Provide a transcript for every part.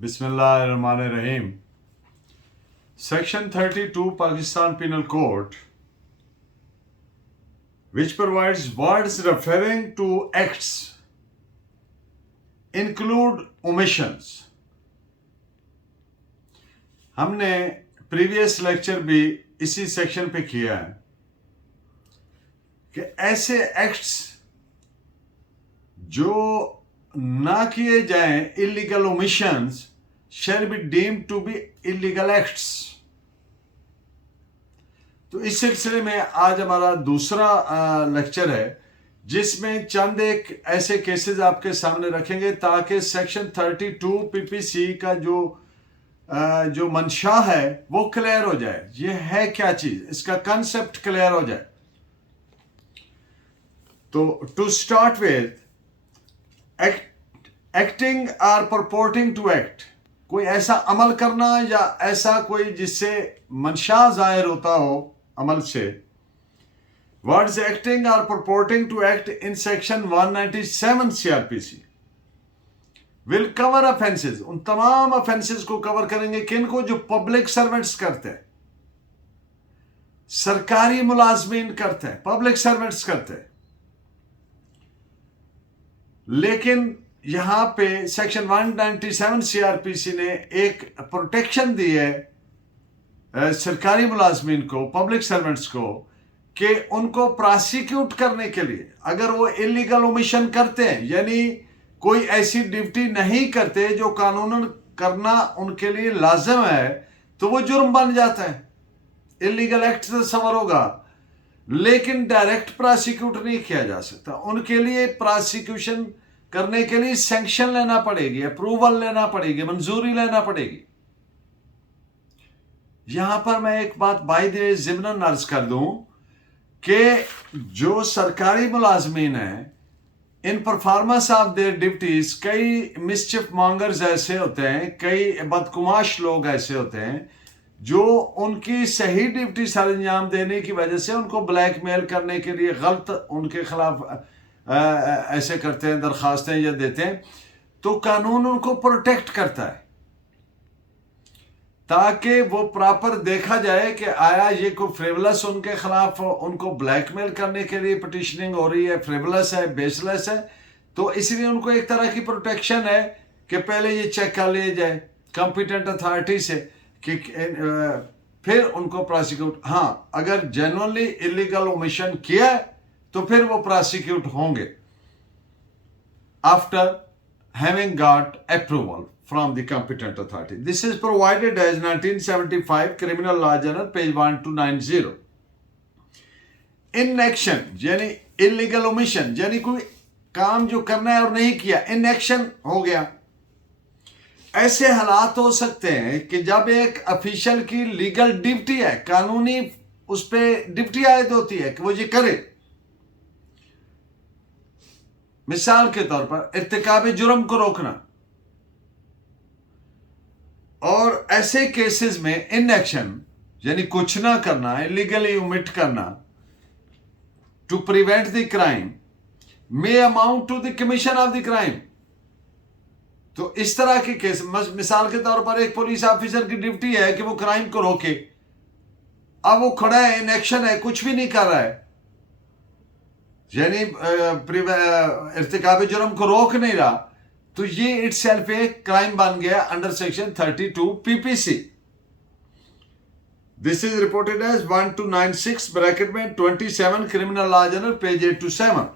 Bismillahirrahmanirrahim. Section 32 Pakistan Penal Code, which provides words referring to acts, include omissions. हमने previous lecture भी इसी section पे किया है कि ऐसे एक्ट्स जो ना किए जाएं, illegal omissions shall be deemed to be illegal acts. तो इस सिलसिले में आज हमारा दूसरा लेक्चर है जिसमें चंद एक ऐसे केसेस आपके सामने रखेंगे ताकि सेक्शन 32 पीपीसी का जो मंशा है वो क्लियर हो जाए। ये है क्या चीज, इसका कंसेप्ट क्लियर हो जाए। तो to start with, acting or purporting to act, कोई ऐसा अमल करना या ऐसा कोई जिससे मंशा जाहिर होता हो अमल से। Words acting or purporting to act in section 197 CrPC will cover offences, उन तमाम ऑफेंसेस को कवर करेंगे किनको, जो पब्लिक सर्वेंट्स करते हैं, सरकारी मुलाजमीन करते हैं, पब्लिक सर्वेंट्स करते हैं। लेकिन यहां पे सेक्शन 197 सीआरपीसी ने एक प्रोटेक्शन दी है सरकारी मुलाजमीन को, पब्लिक सर्वेंट्स को, कि उनको प्रोसिक्यूट करने के लिए अगर वो इलीगल ओमिशन करते हैं, यानी कोई ऐसी ड्यूटी नहीं करते जो कानूनन करना उनके लिए लाजिम है, तो वो जुर्म बन जाता है, इलीगल एक्ट से सवर होगा। लेकिन डायरेक्ट प्रोसिक्यूट नहीं किया जा सकता, उनके लिए प्रोसिक्यूशन करने के लिए सैंक्शन लेना पड़ेगी, अप्रूवल लेना पड़ेगी, मंजूरी लेना पड़ेगी। यहां पर मैं एक बात बाय द वे ज़िम्नन अर्ज कर दूं कि जो सरकारी मुलाजमीन हैं, इन परफॉर्मेंस ऑफ देयर ड्यूटीज कई मिसचिफ मॉन्गर्स ऐसे होते हैं, कई बदकुमाश लोग ऐसे होते हैं जो उनकी सही ड्यूटी सर अंजाम देने की वजह से उनको ब्लैकमेल करने के लिए गलत उनके खिलाफ ऐसे करते हैं, दरखास्तें या देते हैं। तो कानून उनको प्रोटेक्ट करता है ताकि वो प्रॉपर देखा जाए कि आया ये कोई फ्रिवलस उनके खिलाफ उनको ब्लैकमेल करने के लिए पिटिशनिंग हो रही है, फ्रिवलस है, बेसलेस है। तो इसलिए उनको एक तरह की प्रोटेक्शन है कि पहले ये चेक कर लिया जाए कॉम्पिटेंट अथॉरिटी से कि फिर उनको प्रोसिक्यूट, हाँ अगर जेन्युइनली इलीगल ओमिशन किया है तो फिर वो प्रोसिक्यूट होंगे after having got approval from the competent authority. This is provided as 1975 Criminal Law Journal page 1290. Inaction यानी illegal omission, यानी कोई काम जो करना है और नहीं किया, inaction हो गया। ऐसे हालात हो सकते हैं कि जब एक ऑफिशियल की लीगल ड्यूटी है, कानूनी उस पर ड्यूटी आयद होती है कि वो ये करे। मिसाल के तौर पर इर्तिकाब जुर्म को रोकना, और ऐसे केसेस में इनएक्शन यानी कुछ ना करना, इलीगली ओमिट करना to prevent the crime may amount to the commission of the crime. तो इस तरह के केस, मिसाल के तौर पर एक पुलिस ऑफिसर की ड्यूटी है कि वो क्राइम को रोके, अब वो खड़ा है, इनएक्शन है, कुछ भी नहीं कर रहा है, यानी इर्तिकाब जुर्म को रोक नहीं रहा, तो ये इटसेल्फ एक क्राइम बन गया under section 32 PPC. This is reported as 1296 bracket में 27 क्रिमिनल लॉ जर्नल पेज 827।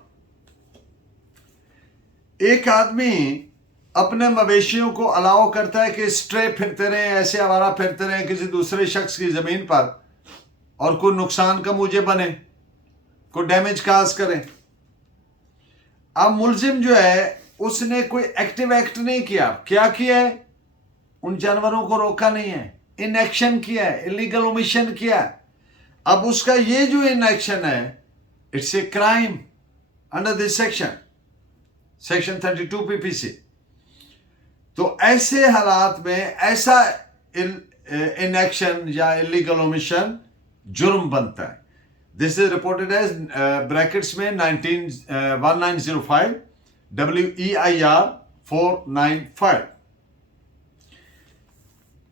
एक आदमी अपने मवेशियों को अलाउ करता है कि स्ट्रे फिरते रहे, ऐसे आवारा फिरते रहे किसी दूसरे शख्स की जमीन पर और कोई नुकसान का मुझे बने, कोई डैमेज काज करें। अब मुलजिम जो है उसने कोई एक्टिव एक्ट नहीं किया, क्या किया है, उन जानवरों को रोका नहीं है, इनएक्शन किया है, इलीगल ओमिशन किया है। अब उसका ये जो इनएक्शन है, it's a crime under this section 32 PPC. तो ऐसे हालात में ऐसा इनएक्शन या इलीगल ओमिशन जुर्म बनता है। This is reported as brackets में 1905 WEIR 495।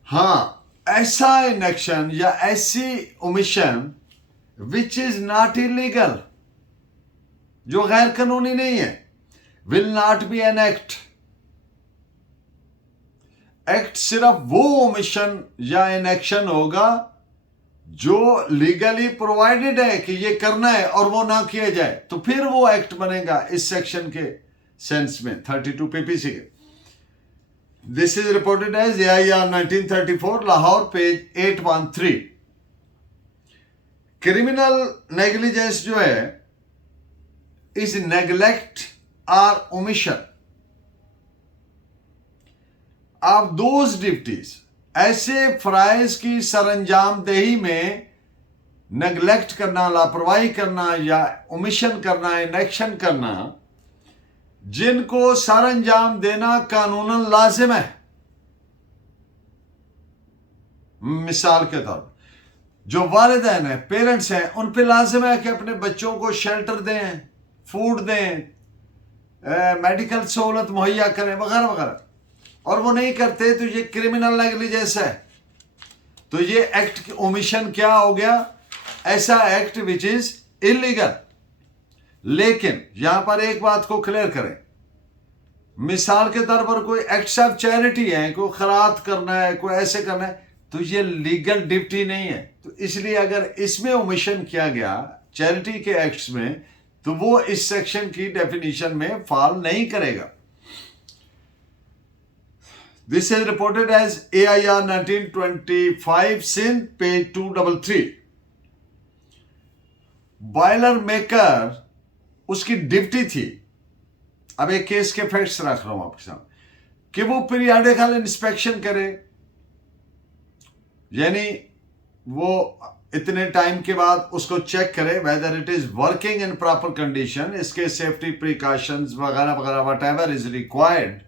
हाँ, ऐसा इनेक्शन या ऐसी omission which is not illegal, जो गैर कानूनी नहीं है, will not be an act. Act सिर्फ वो ओमिशन या इनेक्शन होगा जो लीगली प्रोवाइडेड है कि ये करना है और वो ना किया जाए, तो फिर वो एक्ट बनेगा इस सेक्शन के सेंस में 32 पीपीसी के। This is reported as AIR 1934 Lahore page 813। Criminal negligence जो है इज नेग्लेक्ट और ओमिशन ऑफ दोज ड्यूटीज, ऐसे फराइज की सरंजामदेही में नेग्लेक्ट करना, लापरवाही करना या ओमिशन करना, इनेक्शन करना, जिनको सरंजाम देना कानूनन लाजिम है। मिसाल के तौर पर जो वालिदैन हैं, पेरेंट्स हैं, उन पे लाजिम है कि अपने बच्चों को शेल्टर दें, फूड दें, मेडिकल सहूलत मुहैया करें वगैरह वगैरह, और वो नहीं करते तो ये क्रिमिनल नेग्लिजेंस है। तो ये एक्ट ओमिशन क्या हो गया? ऐसा एक्ट विच इज इलीगल। लेकिन यहां पर एक बात को क्लियर करें, मिसाल के तौर पर कोई एक्ट्स ऑफ चैरिटी है, कोई खैरात करना है, कोई ऐसे करना है, तो ये लीगल ड्यूटी नहीं है। तो इसलिए अगर इसमें ओमिशन किया गया चैरिटी के एक्ट्स में, तो वो इस सेक्शन की डेफिनेशन में फॉल नहीं करेगा। This is reported as AIR 1925 Sindh page 233। Boiler maker, उसकी ड्यूटी थी, अब एक केस के फैक्ट्स रख रहा हूं आपके सामने, कि वो पीरियडिकल इंस्पेक्शन करे, यानी वो इतने टाइम के बाद उसको चेक करे whether it is working in proper condition, इसके सेफ्टी प्रिकॉशंस वगैरह वगैरह वट एवर इज रिक्वायर्ड,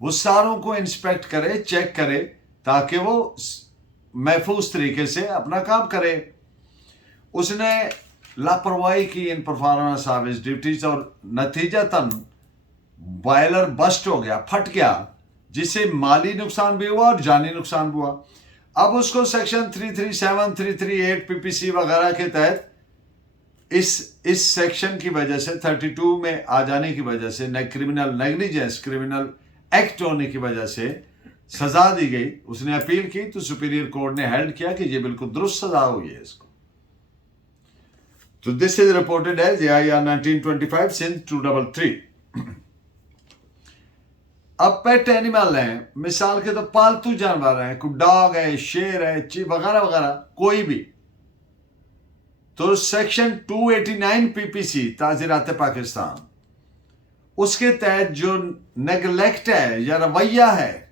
वो सारों को इंस्पेक्ट करे, चेक करे, ताकि वो महफूज तरीके से अपना काम करे। उसने लापरवाही की इन परफॉर्मेंस ऑफ हिज ड्यूटीज और नतीजतन बॉयलर बस्ट हो गया, फट गया, जिससे माली नुकसान भी हुआ और जानी नुकसान भी हुआ। अब उसको सेक्शन 337, 338 पीपीसी वगैरह के तहत इस सेक्शन की वजह से 32 में आ जाने की वजह से क्रिमिनल नेग्लिजेंस, क्रिमिनल एक्ट होने की वजह से सजा दी गई। उसने अपील की तो सुपीरियर कोर्ट ने हेल्ड किया कि ये बिल्कुल दुरुस्त सजा हुई है इसको। तो this is reported as AIR 1925 Sindh 233। अब पेट एनिमल हैं, मिसाल के तो पालतू जानवर हैं, कोई डॉग है, शेर है, वगैरह वगैरह, कोई भी, तो सेक्शन 289 पीपीसी ताजीरात पाकिस्तान, उसके तहत जो नेग्लेक्ट है या रवैया है,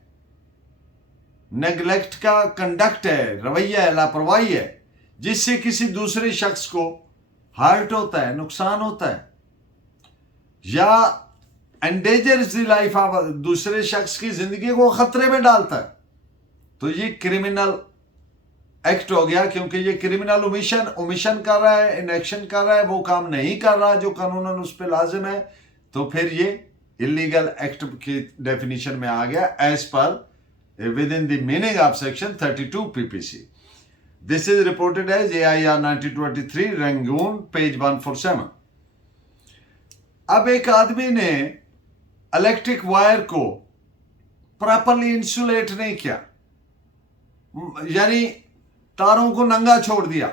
नेग्लेक्ट का कंडक्ट है, रवैया है, लापरवाही है, जिससे किसी दूसरे शख्स को हर्ट होता है, नुकसान होता है, या एंडेंजर्स द लाइफ ऑफ दूसरे शख्स की जिंदगी को खतरे में डालता है, तो ये क्रिमिनल एक्ट हो गया। क्योंकि ये क्रिमिनल ओमिशन कर रहा है, इनेक्शन कर रहा है, वो काम नहीं कर रहा जो कानूनन उस पर लाजिम है, तो फिर ये इलीगल एक्ट की डेफिनेशन में आ गया एज पर within the meaning of section 32 PPC. This is reported as AIR 1923 Rangoon page 147। अब एक आदमी ने इलेक्ट्रिक वायर को प्रॉपरली इंसुलेट नहीं किया, यानी तारों को नंगा छोड़ दिया,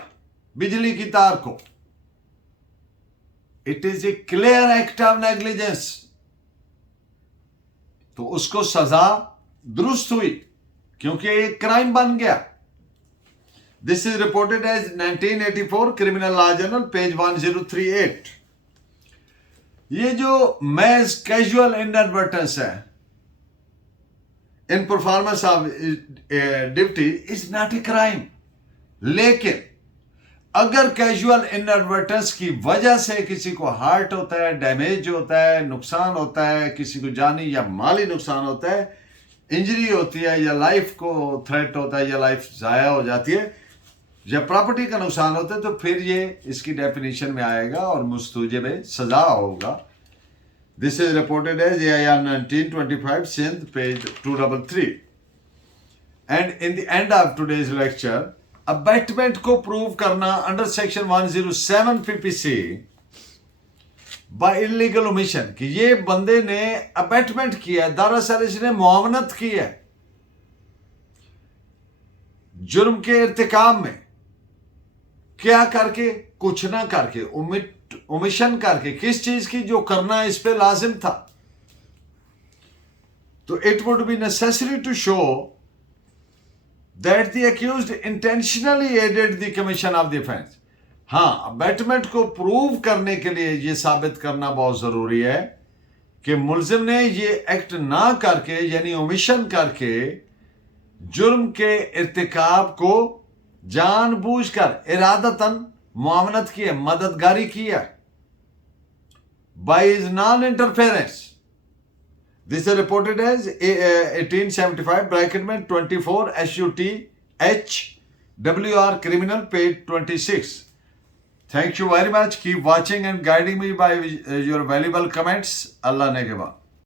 बिजली की तार को, it is a clear act of negligence, तो उसको सजा दुरुस्त हुई क्योंकि एक क्राइम बन गया। This is reported as 1984 criminal law journal page 1038। ये जो मैज कैजुअल इनएडवर्टेंस है in performance of duty is not a crime, लेकिन अगर कैजुअल इनएडवर्टेंस की वजह से किसी को हार्ट होता है, डैमेज होता है, नुकसान होता है, किसी को जानी या माली नुकसान होता है, इंजरी होती है, या लाइफ को थ्रेट होता है, या लाइफ जाया हो जाती है, या प्रॉपर्टी का नुकसान होता है, तो फिर ये इसकी डेफिनेशन में आएगा और मुस्तूजब सजा होगा। This is reported as AIR 1925 Sindh page 233। And in the end of today's lecture abetment को प्रूव करना under section 107 PPC by illegal omission कि ये बंदे ने अबैटमेंट किया, दरअसल इसने मुआवनत की है जुर्म के इर्तिकाब में। क्या करके? कुछ ना करके, ओमिशन करके। किस चीज की? जो करना इस पे लाजिम था। तो it would be necessary to show that the accused intentionally aided the commission of the offence. हाँ, अबैटमेंट को प्रूव करने के लिए यह साबित करना बहुत जरूरी है कि मुल्जिम ने ये एक्ट ना करके, यानी ओमिशन करके, जुर्म के इर्तिकाब को जानबूझकर इरादतन मुआवनत की है, मददगारी की है, by his non interference. This is reported as 1875 bracket में 24 SUT HWR criminal page 26. Thank you very much. Keep watching and guiding me by your valuable comments. Allah ne ke baad.